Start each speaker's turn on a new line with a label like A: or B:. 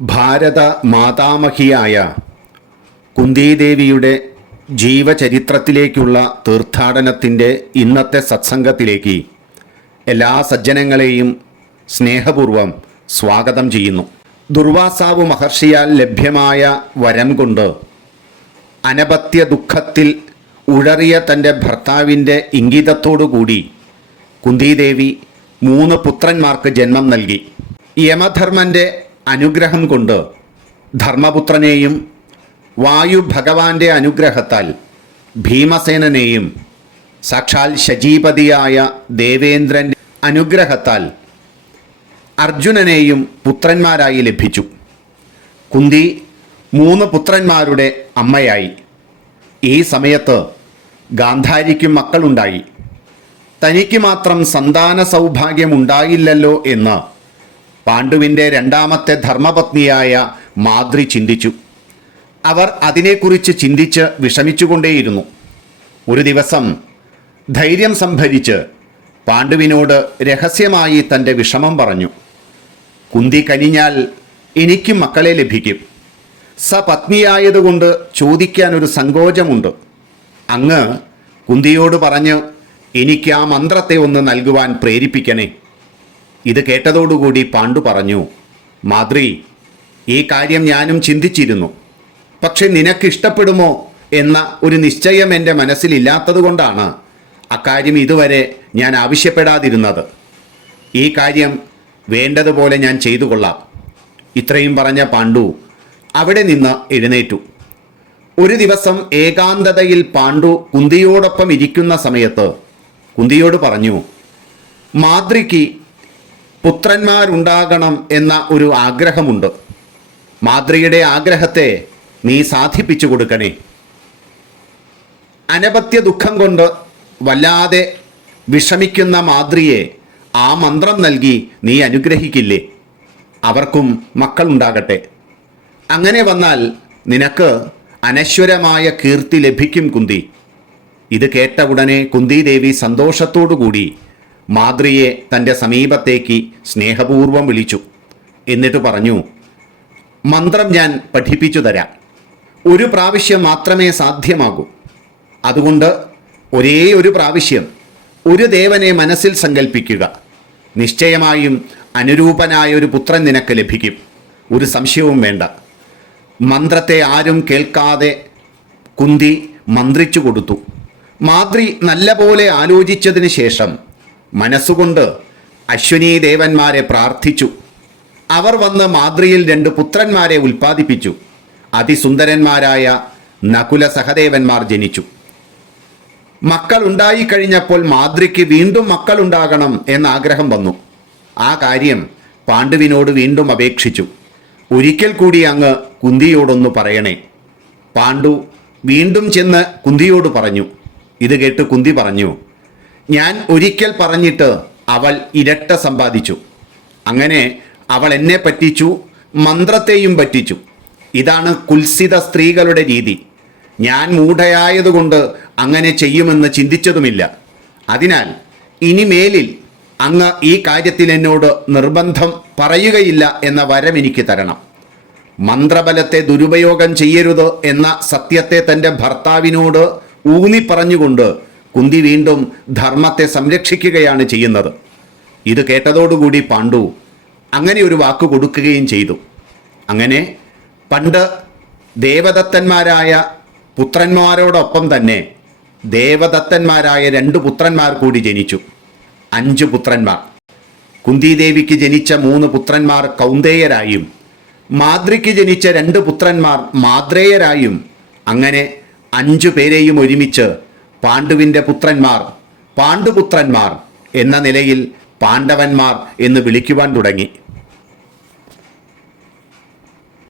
A: ഭാരത മാതാമഹിയായ കുന്തിദേവിയുടെ ജീവചരിത്രത്തിലേക്കുള്ള തീർത്ഥാടനത്തിന്റെ ഇന്നത്തെ സത്സംഗത്തിലേക്ക് എല്ലാ സജ്ജനങ്ങളെയും സ്നേഹപൂർവം സ്വാഗതം ചെയ്യുന്നു. ദുർവാസാവ് മഹർഷിയാൽ ലഭ്യമായ വരം കൊണ്ട് അനപത്യ ദുഃഖത്തിൽ ഉഴറിയ തന്റെ ഭർത്താവിന്റെ ഇംഗിതത്തോടുകൂടി കുന്തിദേവി മൂന്ന് പുത്രന്മാർക്ക് ജന്മം നൽകി. യമധർമ്മന്റെ അനുഗ്രഹം കൊണ്ട് ധർമ്മപുത്രനെയും വായു ഭഗവാന്റെ അനുഗ്രഹത്താൽ ഭീമസേനനെയും സാക്ഷാൽ ശജീപതിയായ ദേവേന്ദ്രന്റെ അനുഗ്രഹത്താൽ അർജുനനെയും പുത്രന്മാരായി ലഭിച്ചു. കുന്തി മൂന്ന് പുത്രന്മാരുടെ അമ്മയായി. ഈ സമയത്ത് ഗാന്ധാരിക്കും മക്കളുണ്ടായി. തനിക്ക് മാത്രം സന്താന സൗഭാഗ്യമുണ്ടായില്ലല്ലോ എന്ന് പാണ്ഡുവിന്റെ രണ്ടാമത്തെ ധർമ്മപത്നിയായ മാദ്രി ചിന്തിച്ചു. അവർ അതിനെക്കുറിച്ച് ചിന്തിച്ച് വിഷമിച്ചുകൊണ്ടേയിരുന്നു. ഒരു ദിവസം ധൈര്യം സംഭരിച്ച് പാണ്ഡുവിനോട് രഹസ്യമായി തന്റെ വിഷമം പറഞ്ഞു. കുന്തി കനിഞ്ഞാൽ എനിക്കും മക്കളെ ലഭിക്കും. സപത്നിയായതുകൊണ്ട് ചോദിക്കാനൊരു സങ്കോചമുണ്ട്. അങ്ങ് കുന്തിയോട് പറഞ്ഞ് എനിക്ക് ആ മന്ത്രത്തെ ഒന്ന് നൽകുവാൻ പ്രേരിപ്പിക്കണേ. ഇത് കേട്ടതോടുകൂടി പാണ്ഡു പറഞ്ഞു മാദ്രി ഈ കാര്യം ഞാനും ചിന്തിച്ചിരുന്നു. പക്ഷെ നിനക്ക് ഇഷ്ടപ്പെടുമോ എന്ന ഒരു നിശ്ചയം എന്റെ മനസ്സിലില്ലാത്തതുകൊണ്ടാണ് അക്കാര്യം ഇതുവരെ ഞാൻ ആവശ്യപ്പെടാതിരുന്നത്. ഈ കാര്യം വേണ്ടതുപോലെ ഞാൻ ചെയ്തു കൊള്ളാം. ഇത്രയും പറഞ്ഞ പാണ്ഡു അവിടെ നിന്ന് എഴുന്നേറ്റു. ഒരു ദിവസം ഏകാന്തതയിൽ പാണ്ഡു കുന്തിയോടൊപ്പം ഇരിക്കുന്ന സമയത്ത് കുന്തിയോട് പറഞ്ഞു മാദ്രിക്ക് പുത്രന്മാരുണ്ടാകണം എന്ന ഒരു ആഗ്രഹമുണ്ട്. മാതൃയുടെ ആഗ്രഹത്തെ നീ സാധിപ്പിച്ചു കൊടുക്കണേ. അനപത്യ ദുഃഖം കൊണ്ട് വല്ലാതെ വിഷമിക്കുന്ന മാതൃയെ ആ മന്ത്രം നൽകി നീ അനുഗ്രഹിക്കില്ലേ? അവർക്കും മക്കളുണ്ടാകട്ടെ അങ്ങനെ വന്നാൽ നിനക്ക് അനശ്വരമായ കീർത്തി ലഭിക്കും കുന്തി. ഇത് കേട്ട ഉടനെ കുന്തിദേവി സന്തോഷത്തോടുകൂടി മാതൃയെ തന്റെ സമീപത്തേക്ക് സ്നേഹപൂർവം വിളിച്ചു. എന്നിട്ട് പറഞ്ഞു മന്ത്രം ഞാൻ പഠിപ്പിച്ചു തരാം. ഒരു പ്രാവശ്യം മാത്രമേ സാധ്യമാകൂ. അതുകൊണ്ട് ഒരേ ഒരു പ്രാവശ്യം ഒരു ദേവനെ മനസ്സിൽ സങ്കല്പിക്കുക നിശ്ചയമായും അനുരൂപനായ ഒരു പുത്രൻ നിനക്ക് ലഭിക്കും. ഒരു സംശയവും വേണ്ട. മന്ത്രത്തെ ആരും കേൾക്കാതെ കുന്തി മന്ത്രിച്ചു കൊടുത്തു. മാതൃ നല്ലപോലെ ആലോചിച്ചതിന് ശേഷം മനസ്സുകൊണ്ട് അശ്വിനി ദേവന്മാരെ പ്രാർത്ഥിച്ചു. അവർ വന്ന് മാതൃയിൽ രണ്ട് പുത്രന്മാരെ ഉൽപ്പാദിപ്പിച്ചു. അതിസുന്ദരന്മാരായ നകുല സഹദേവന്മാർ ജനിച്ചു. മക്കൾ ഉണ്ടായിക്കഴിഞ്ഞപ്പോൾ മാതൃക്ക് വീണ്ടും മക്കളുണ്ടാകണം എന്ന ആഗ്രഹം വന്നു. ആ കാര്യം പാണ്ഡുവിനോട് വീണ്ടും അപേക്ഷിച്ചു. ഒരിക്കൽ കൂടി അങ്ങ് കുന്തിയോടൊന്ന് പറയണേ. പാണ്ഡു വീണ്ടും ചെന്ന് കുന്തിയോട് പറഞ്ഞു. ഇത് കേട്ട് കുന്തി പറഞ്ഞു ഞാൻ ഒരിക്കൽ പറഞ്ഞിട്ട് അവൾ ഇരട്ട സമ്പാദിച്ചു. അങ്ങനെ അവൾ എന്നെ പറ്റിച്ചു മന്ത്രത്തെയും പറ്റിച്ചു. ഇതാണ് കുൽസിത സ്ത്രീകളുടെ രീതി. ഞാൻ മൂഢയായതുകൊണ്ട് അങ്ങനെ ചെയ്യുമെന്ന് ചിന്തിച്ചതുമില്ല. അതിനാൽ ഇനിമേലിൽ അങ്ങ് ഈ കാര്യത്തിൽ എന്നോട് നിർബന്ധം പറയുകയില്ല എന്ന വരം എനിക്ക് തരണം. മന്ത്രബലത്തെ ദുരുപയോഗം ചെയ്യരുത് എന്ന സത്യത്തെ തന്റെ ഭർത്താവിനോട് ഊന്നി പറഞ്ഞുകൊണ്ട് കുന്തി വീണ്ടും ധർമ്മത്തെ സംരക്ഷിക്കുകയാണ് ചെയ്യുന്നത്. ഇത് കേട്ടതോടുകൂടി പാണ്ഡു അങ്ങനെ ഒരു വാക്ക് കൊടുക്കുകയും ചെയ്തു. അങ്ങനെ പണ്ട് ദേവദത്തന്മാരായ പുത്രന്മാരോടൊപ്പം തന്നെ ദേവദത്തന്മാരായ രണ്ട് പുത്രന്മാർ കൂടി ജനിച്ചു. അഞ്ച് പുത്രന്മാർ. കുന്തിദേവിക്ക് ജനിച്ച മൂന്ന് പുത്രന്മാർ കൗന്ദേയരായും മാതൃക്ക് ജനിച്ച രണ്ട് പുത്രന്മാർ മാദ്രേയരായും അങ്ങനെ അഞ്ചു പേരെയും ഒരുമിച്ച് പാണ്ഡുവിന്റെ പുത്രന്മാർ പാണ്ഡുപുത്രന്മാർ എന്ന നിലയിൽ പാണ്ഡവന്മാർ എന്ന് വിളിക്കുവാൻ തുടങ്ങി.